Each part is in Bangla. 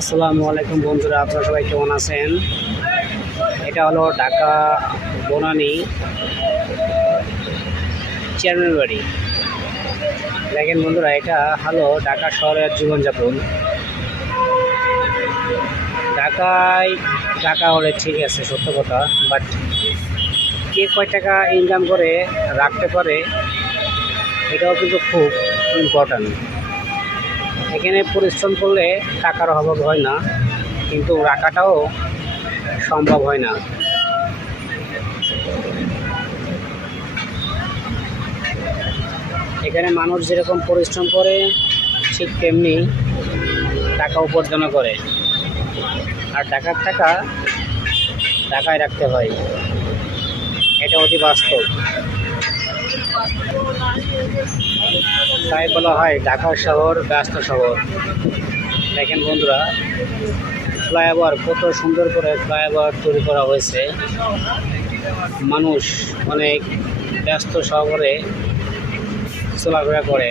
আসসালামু আলাইকুম বন্ধুরা, আপনারা সবাই কেমন আছেন? এটা হলো ঢাকা বনানী চেয়ারম্যান বাড়ি। দেখেন বন্ধুরা, এটা হলো ঢাকা শহরের জীবনযাপন। ঢাকায় টাকা হলে ঠিক আছে, সত্য কথা, বাট কে কয় টাকা ইনকাম করে রাখতে পারে এটাও কিন্তু খুব ইম্পর্ট্যান্ট। এখানে পরিশ্রম করলে টাকার অভাব হয় না, কিন্তু রাখাটাও সম্ভব হয় না। এখানে মানুষ যেরকম পরিশ্রম করে ঠিক তেমনি টাকা উপার্জন করে, আর টাকার টাকা টাকায় রাখতে হয়, এটা অতি বাস্তব। তাই বলা হয় ঢাকা শহর ব্যস্ত শহর। দেখেন বন্ধুরা, ফ্লাইওভার কত সুন্দর করে ফ্লাইওভার তৈরি করা হয়েছে। মানুষ অনেক ব্যস্ত শহরে চলাফেরা করে।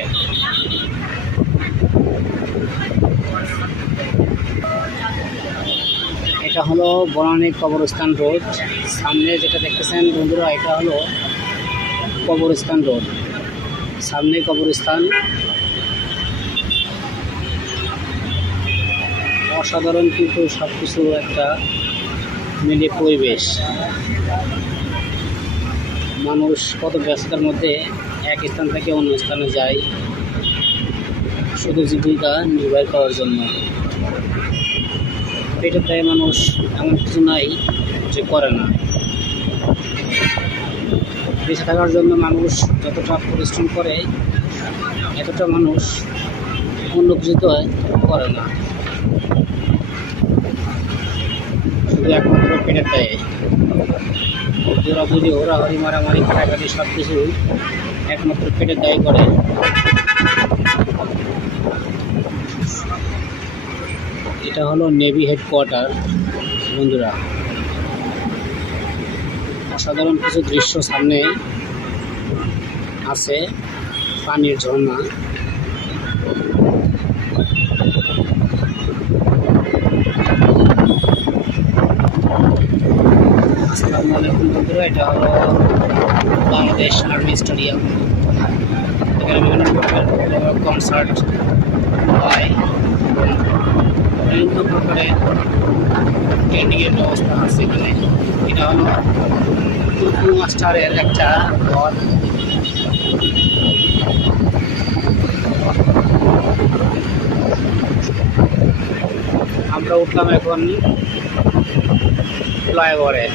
এটা হলো বনানী কবরস্থান রোড। সামনে যেটা দেখতেছেন বন্ধুরা, এটা হলো কবরস্থান রোড। সামনে কবরস্থান। অসাধারণ কিন্তু সব কিছু একটা মিলে পরিবেশ। মানুষ কত ব্যস্ততার মধ্যে এক স্থান থেকে অন্য স্থানে যায় শুধু জীবিকা নির্বাহ করার জন্য। পেটের দায়ে মানুষ এমন কিছু নাই যে করে না। বেঁচে থাকার জন্য মানুষ যতটা পরিশ্রম করে এতটা মানুষ অন্য কিছু তো করে না, শুধু একমাত্র পেটের দায়ে। বুঝি ওরাহরি মারামারি কাটাকাটি সব কিছু একমাত্র পেটের দায়ে করে। এটা হলো নেভি হেডকোয়ার্টার বন্ধুরা। অসাধারণ কিছু দৃশ্য সামনে আছে, পানির ঝর্ণা। আসসালামু আলাইকুম বন্ধুরা, এটা হলো বাংলাদেশ আর্মি স্টেডিয়াম। এখানে বিভিন্ন প্রকারের কনসার্ট হয়, বিভিন্ন প্রকারের ট্রেনিংয়ের ব্যবস্থা আছে এখানে। এটা হলো টুকু মাস্টারের একটা ঘর। আমরা উঠলাম এখন ফ্লাইওভারে।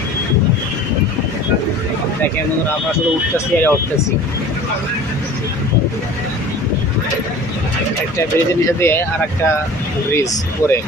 দেখেন আমরা শুধু উঠতেছি আর উঠতেছি। একটা ব্রিজের নিচে দিয়ে আর একটা ব্রিজ করে।